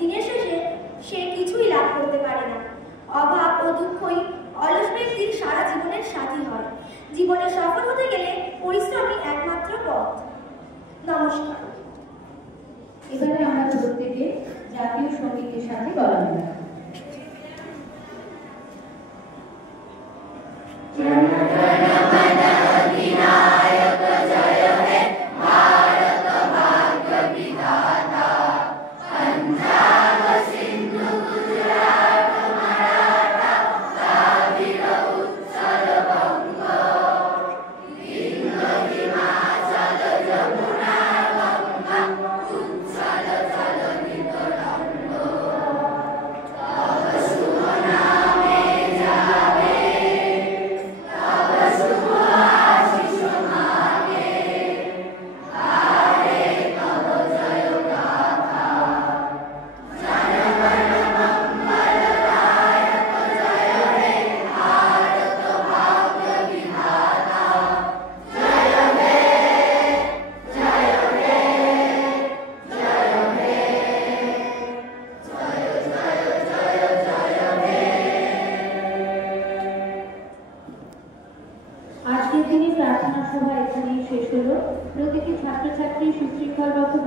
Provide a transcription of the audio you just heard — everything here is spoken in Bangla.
দিনের শেষে সে কিছুই লাভ করতে পারে না। অভাব ও দুঃখই অলস ব্যক্তির সারা জীবনের সাথী হয়। জীবনে সফল হতে গেলে পরিশ্রমই একমাত্র পথ। নমস্কার। এবারে আমরা প্রত্যেকে জাতীয় সঙ্গীতের সাথে গলা মেলাবো। আজকের দিনে প্রার্থনা সভা এখানেই শেষ হলো। প্রতিটি ছাত্রছাত্রী সুশৃঙ্খলভাবে